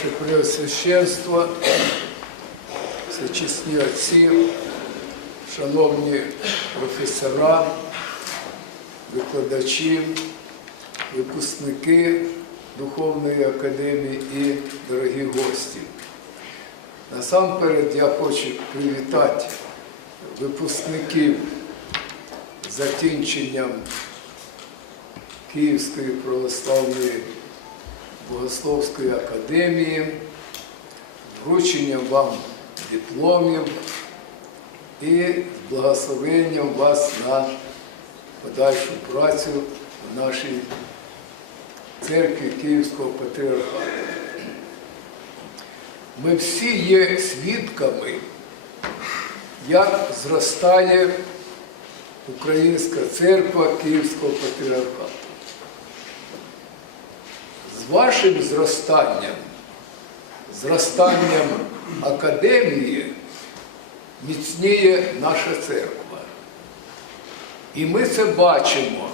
Ваше Преосвященство, всечесні отці, шановні професора, викладачі, випускники Духовної академії і дорогі гості. Насамперед я хочу привітати випускників закінченням Київської православної Богословської академії, врученням вам дипломів і з благословенням вас на подальшу працю в нашій церкві Київського патріархату. Ми всі є свідками, як зростає Українська церква Київського патріархату. Вашим зростанням, зростанням академії міцніє наша церква. І ми це бачимо.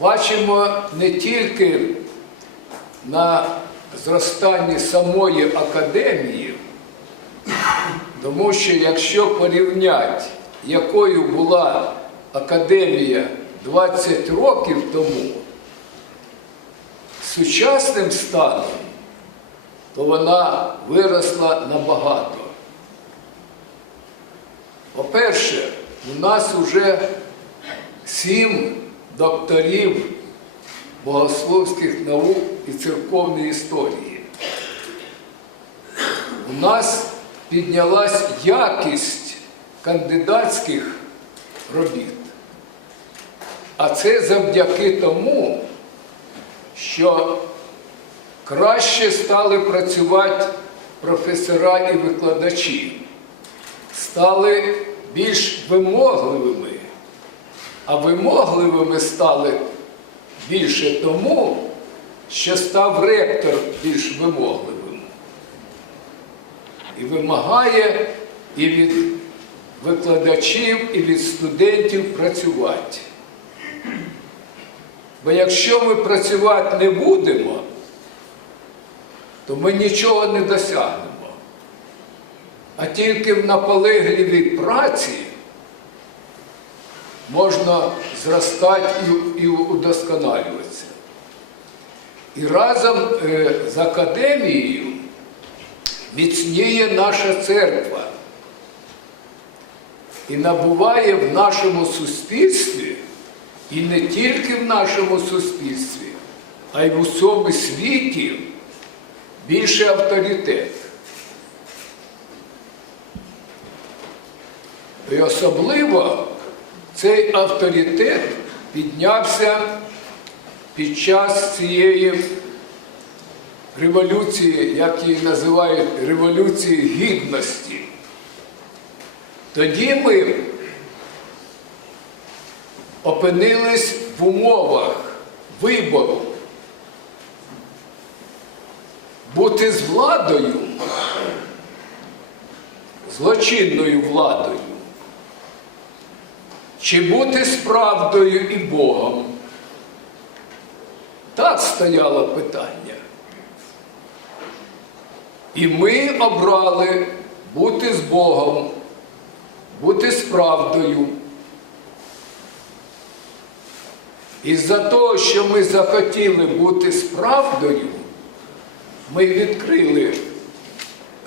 Бачимо не тільки на зростанні самої академії, тому що якщо порівняти, якою була академія 20 років тому, сучасним станом, то вона виросла набагато. По-перше, у нас вже сім докторів богословських наук і церковної історії. У нас піднялась якість кандидатських робіт. А це завдяки тому, що краще стали працювати професора і викладачі, стали більш вимогливими, а вимогливими стали більше тому, що став ректор більш вимогливим і вимагає і від викладачів, і від студентів працювати. Бо якщо ми працювати не будемо, то ми нічого не досягнемо. А тільки в наполегливій праці можна зростати і, удосконалюватися. І разом е, з академією міцніє наша церква і набуває в нашому суспільстві, і не тільки в нашому суспільстві, а й в усьому світі більше авторитет. І особливо цей авторитет піднявся під час цієї революції, як її називають, революції гідності. Тоді ми опинились в умовах вибору бути з владою, злочинною владою, чи бути з правдою і Богом. Так стояло питання. І ми обрали бути з Богом, бути з правдою. І за того, що ми захотіли бути з правдою, ми відкрили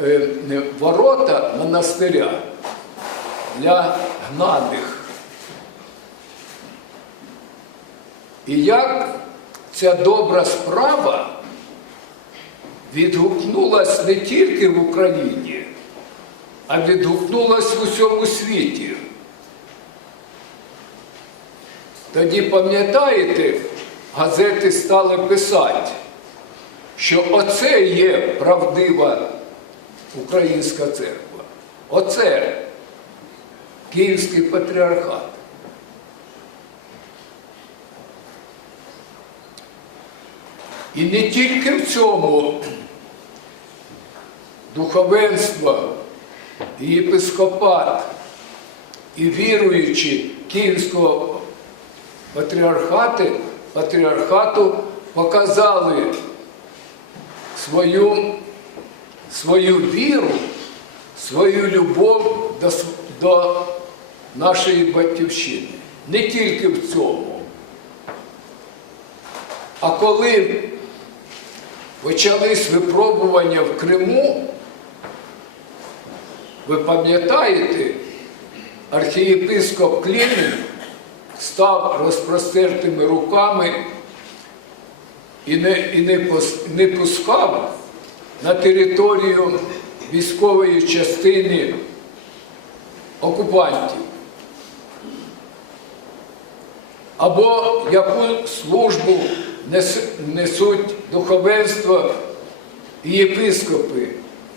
е, ворота монастиря для гнаних. І як ця добра справа відгукнулась не тільки в Україні, а відгукнулась в усьому світі. Тоді, пам'ятаєте, газети стали писати, що оце є правдива українська церква. Оце Київський патріархат. І не тільки в цьому духовенство і єпископат, і віруючі Київського патріархату, патріархату показали свою, свою віру, свою любов до, до нашої батьківщини. Не тільки в цьому. А коли почались випробування в Криму, ви пам'ятаєте, архієпископ Клімін став розпростертими руками і не, і не, пос- не пускав на територію військової частини окупантів. Або яку службу нес- несуть духовенство і єпископи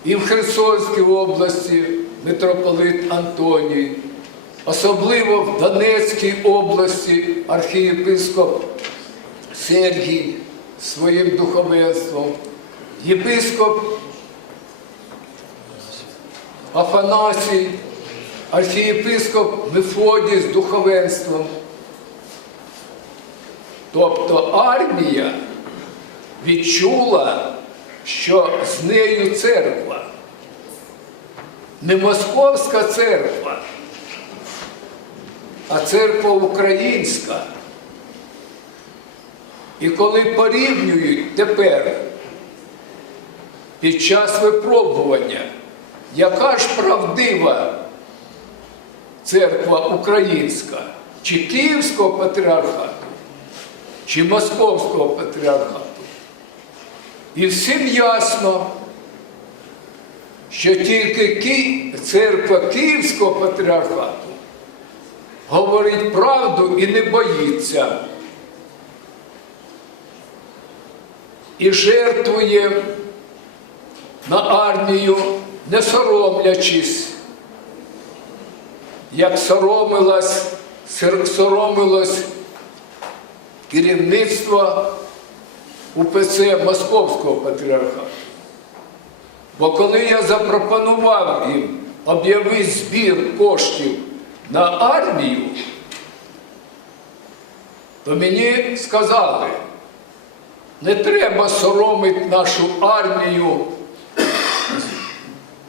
і в Херсонській області митрополит Антоній, особливо в Донецькій області архієпископ Сергій своїм духовенством, єпископ Афанасій, архієпископ Мефодій з духовенством. Тобто армія відчула, що з нею церква, не московська церква, а церква українська. І коли порівнюють тепер під час випробування, яка ж правдива церква українська, чи Київського патріархату, чи Московського патріархату. І всім ясно, що тільки церква Київського патріархату говорить правду і не боїться. І жертвує на армію, не соромлячись, як соромилась, сир- соромилось керівництво УПЦ Московського патріархату. Бо коли я запропонував їм об'явити збір коштів на армію, то мені сказали, не треба соромити нашу армію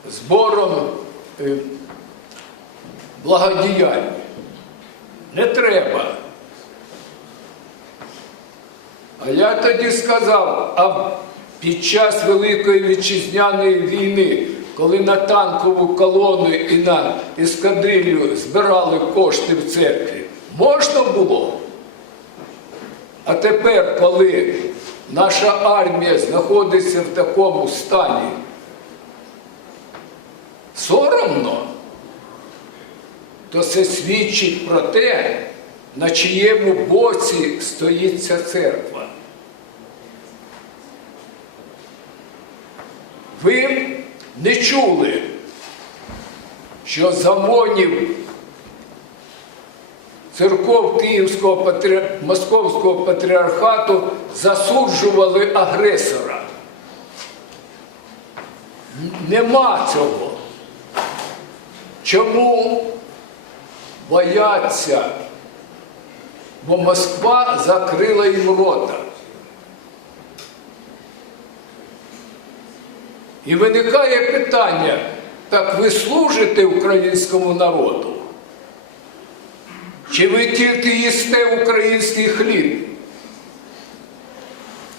збором е, благодіяння. Не треба. А я тоді сказав, а під час Великої вітчизняної війни, коли на танкову колону і на ескадрилью збирали кошти в церкві, можна було? А тепер, коли наша армія знаходиться в такому стані, соромно, то це свідчить про те, на чиєму боці стоїть ця церква. Ви не чули, що з ОМОНів церков Київського патрі... Московського патріархату засуджували агресора. Нема цього. Чому бояться? Бо Москва закрила їм рота. І виникає питання, так ви служите українському народу? Чи ви тільки їсте український хліб?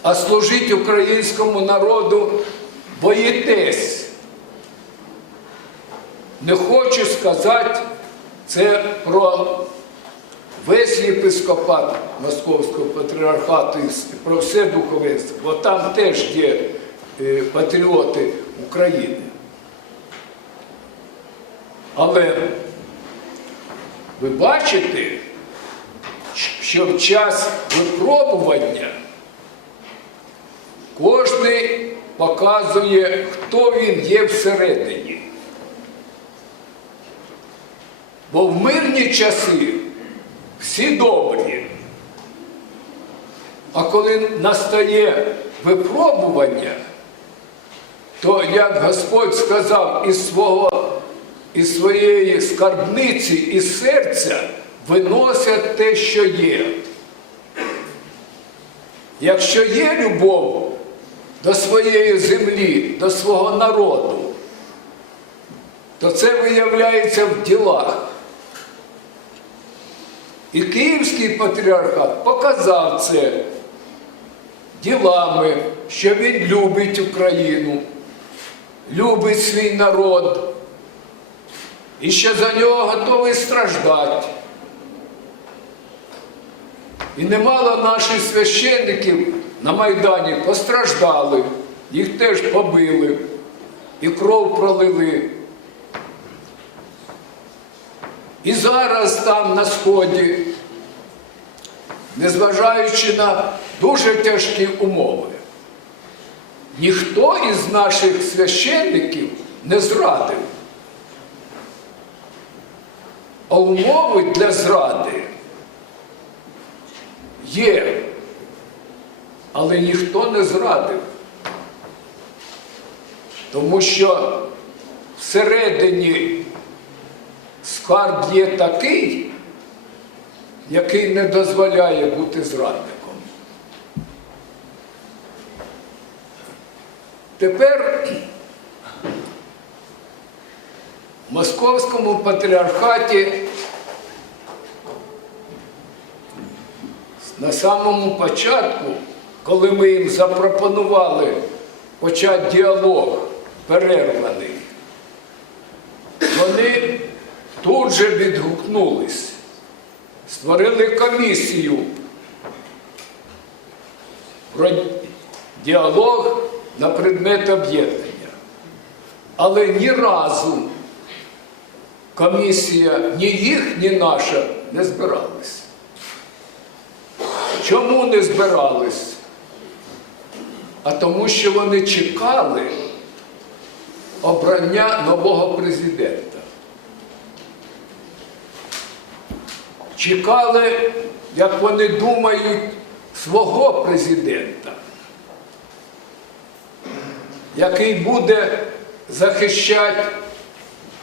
А служить українському народу боїтесь? Не хочу сказати це про весь єпископат Московського патріархату і про все духовенство, бо там теж є патріоти України. Але ви бачите, що в час випробування кожен показує, хто він є всередині. Бо в мирні часи всі добрі. А коли настає випробування, то як Господь сказав із свого із своєї скарбниці із серця виносять те, що є. Якщо є любов, до своєї землі, до свого народу, то це виявляється в ділах. І Київський патріархат показав це ділами, що він любить Україну, любить свій народ і що за нього готовий страждати. І немало наших священників на Майдані постраждали, їх теж побили і кров пролили. І зараз там на сході, незважаючи на дуже тяжкі умови, ніхто із наших священників не зрадив. А умови для зради є, але ніхто не зрадив. Тому що всередині скарб є такий, який не дозволяє бути зрадником. Тепер в Московському патріархаті на самому початку, коли ми їм запропонували почати діалог перерваний, вони тут же відгукнулись, створили комісію про діалог на предмет об'єднання. Але ні разу комісія ні їх, ні наша не збиралась. Чому не збирались? А тому, що вони чекали обрання нового президента. Чекали, як вони думають, свого президента, який буде захищати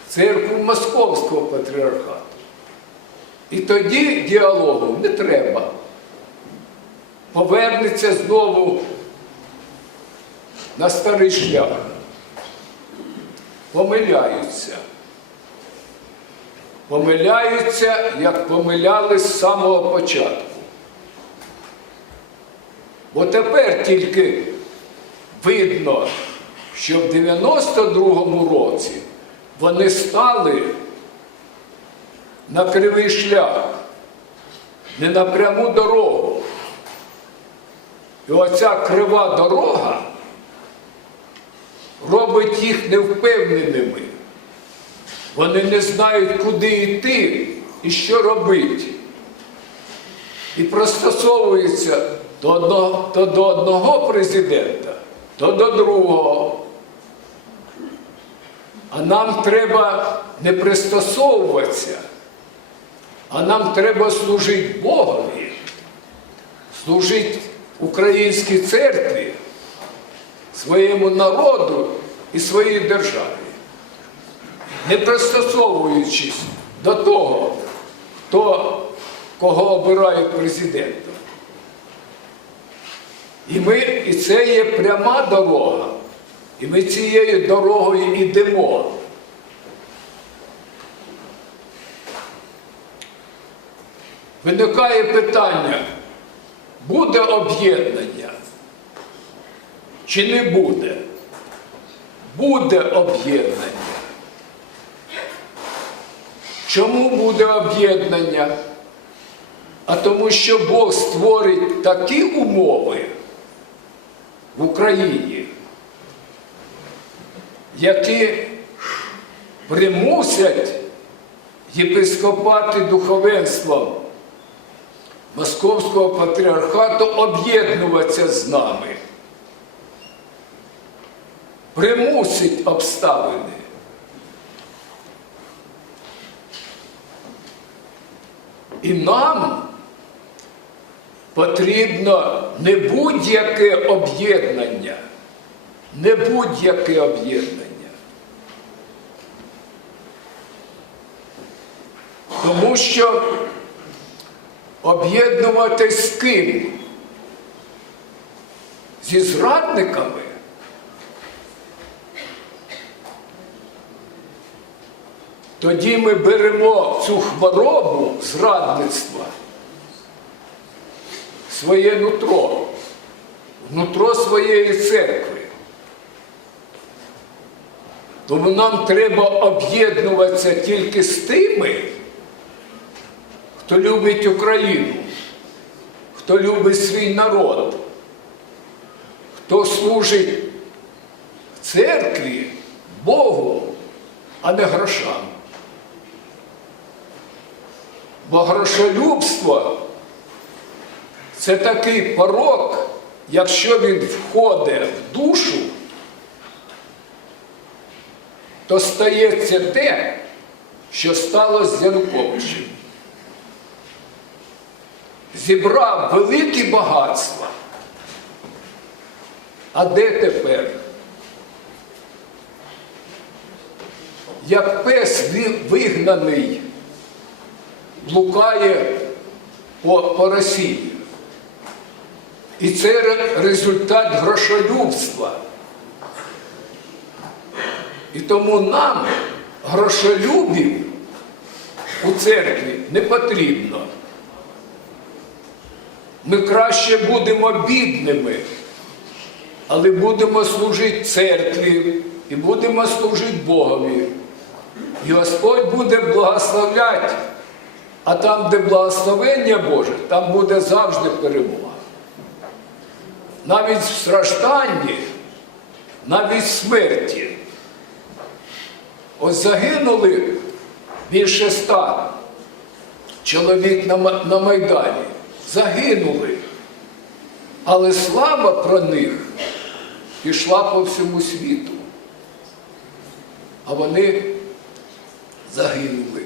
церкву Московського патріархату. І тоді діалогу не треба. Повернеться знову на старий шлях. Помиляються. Помиляються, як помилялись з самого початку. Бо тепер тільки видно, що в 92-му році вони стали на кривий шлях, не на пряму дорогу. І оця крива дорога робить їх невпевненими. Вони не знають, куди йти і що робити. І пристосовуються то, одного, то до одного президента, то до другого. А нам треба не пристосовуватися, а нам треба служити Богові, служити українській церкві, своєму народу і своїй державі, не пристосовуючись до того, хто кого обирають президентом. І і це є пряма дорога. І ми цією дорогою йдемо. Виникає питання, буде об'єднання чи не буде? Буде об'єднання. Чому буде об'єднання? А тому, що Бог створить такі умови в Україні, які примусять єпископати духовенством Московського патріархату об'єднуватися з нами. Примусить обставини. І нам потрібно не будь-яке об'єднання, не будь-яке об'єднання. Тому що об'єднувати з ким? Зі зрадниками. Тоді ми беремо цю хворобу зрадництва своє нутро, нутро своєї церкви. Тому нам треба об'єднуватися тільки з тими хто любить Україну, хто любить свій народ, хто служить церкві, Богу, а не грошам. Бо грошолюбство це такий порок, якщо він входить в душу, то стається те, що сталося з Януковичем. Зібрав великі багатства. А де тепер? Як пес вигнаний, блукає по, по Росії. І це результат грошолюбства. І тому нам, грошолюбів, у церкві не потрібно. Ми краще будемо бідними, але будемо служити церкві і будемо служити Богові. І Господь буде благословляти, а там, де благословення Боже, там буде завжди перемога. Навіть в стражданні, навіть в смерті. Ось загинули більше ста чоловік на, Майдані. Загинули. Але слава про них пішла по всьому світу. А вони загинули.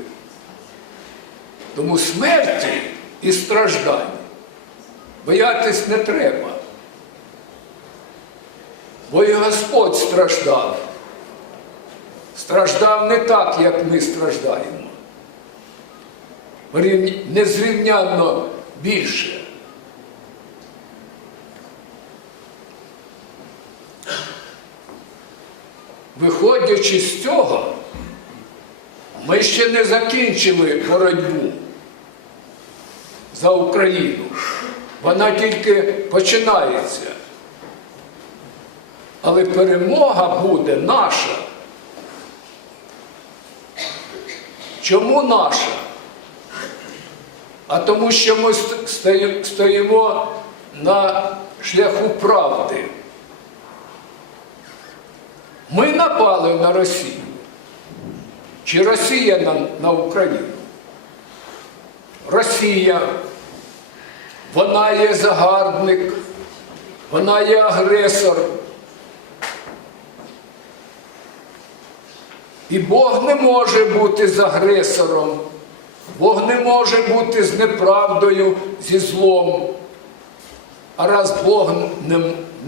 Тому смерті і страждань боятись не треба. Бо і Господь страждав. Страждав не так, як ми страждаємо. Незрівнянно більше. Виходячи з цього, ми ще не закінчили боротьбу за Україну. Вона тільки починається. Але перемога буде наша. Чому наша? А тому, що ми стоїмо на шляху правди. Ми напали на Росію. Чи Росія на, на Україну? Росія, вона є загарбник, вона є агресор. І Бог не може бути з агресором. Бог не може бути з неправдою, зі злом. А раз Бог не,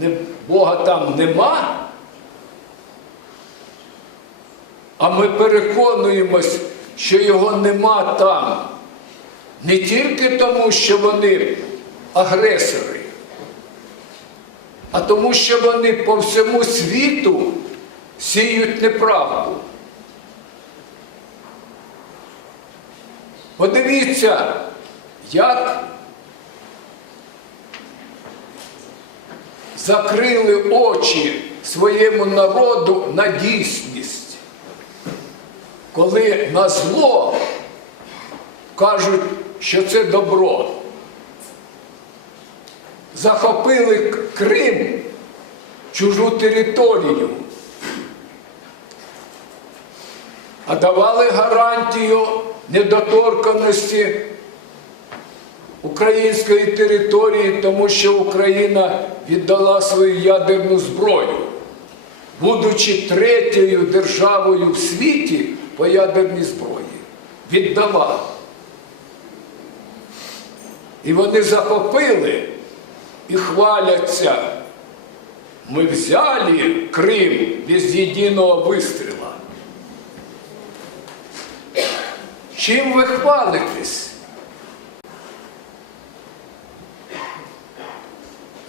не, Бога там нема, а ми переконуємось, що його нема там. Не тільки тому, що вони агресори, а тому, що вони по всьому світу сіють неправду. Подивіться, як закрили очі своєму народу на дійсність, коли на зло кажуть, що це добро. Захопили Крим, чужу територію, а давали гарантію недоторканості української території, тому що Україна віддала свою ядерну зброю, будучи третьою державою в світі по ядерній зброї. Віддала. І вони захопили і хваляться. Ми взяли Крим без єдиного вистріла. Чим ви хвалитесь?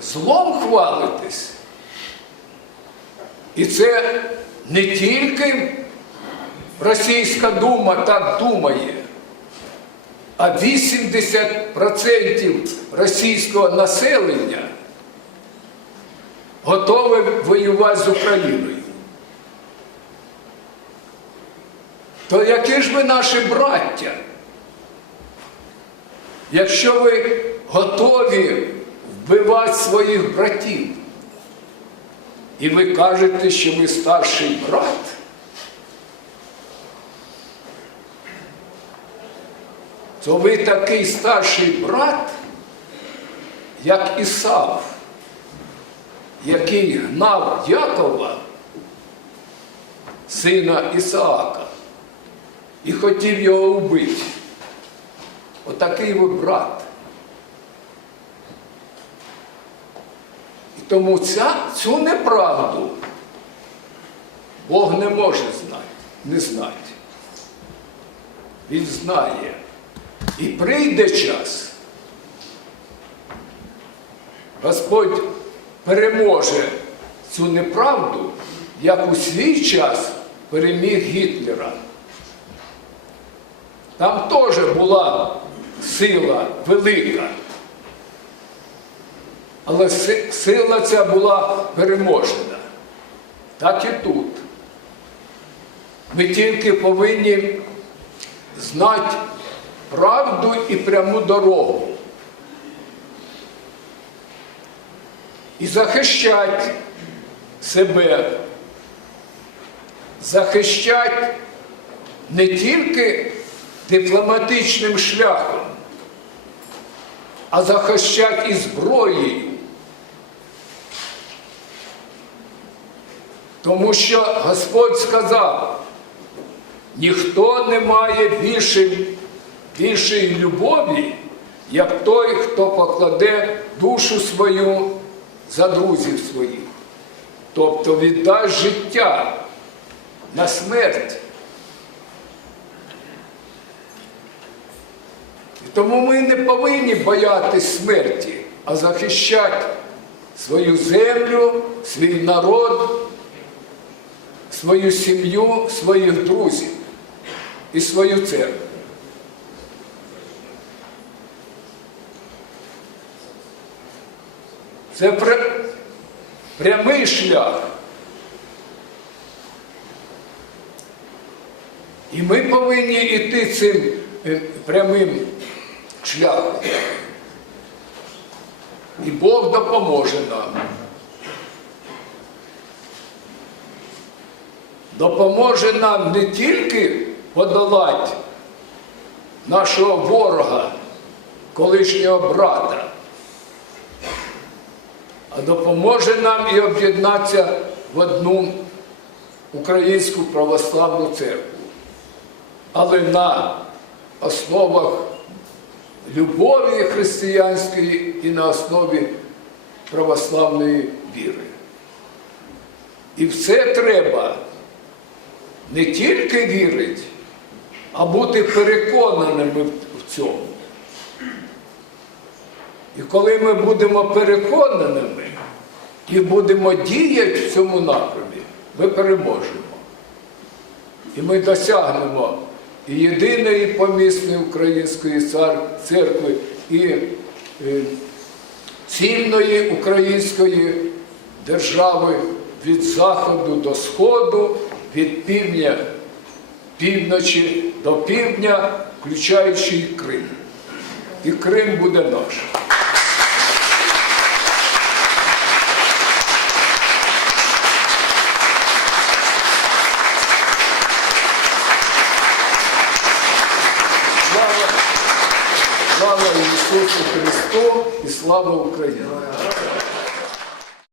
Злом хвалитесь. І це не тільки Російська дума так думає. А 80% російського населення готове воювати з Україною. То які ж ви наші браття? Якщо ви готові вбивати своїх братів, і ви кажете, що ви старший брат, то ви такий старший брат, як Ісав, який гнав Якова, сина Ісаака, і хотів його вбити. Отакий ви брат. І тому ця, цю неправду Бог не може знати, не знати. Він знає. І прийде час, Господь переможе цю неправду, як у свій час переміг Гітлера. Там теж була сила велика. Але сила ця була переможена. Так і тут. Ми тільки повинні знати правду і пряму дорогу. І захищати себе, захищати не тільки дипломатичним шляхом, а захищати і зброєю. Тому що Господь сказав, ніхто не має більше, більшої любові, як той, хто покладе душу свою за друзів своїх. Тобто віддасть життя на смерть. Тому ми не повинні боятись смерті, а захищати свою землю, свій народ, свою сім'ю, своїх друзів і свою церкву. Це прямий шлях. І ми повинні йти цим е, прямим шляхом. І Бог допоможе нам. Допоможе нам не тільки подолати нашого ворога, колишнього брата, а допоможе нам і об'єднатися в одну українську православну церкву. Але на основах любові християнської і на основі православної віри. І все треба не тільки вірити, а бути переконаними в цьому. І коли ми будемо переконаними і будемо діяти в цьому напрямі, ми переможемо. І ми досягнемо і єдиної помісної української церкви, і е, цільної української держави від заходу до сходу, від півдня півночі до півдня, включаючи і Крим. І Крим буде наш. Слава, слава Україні!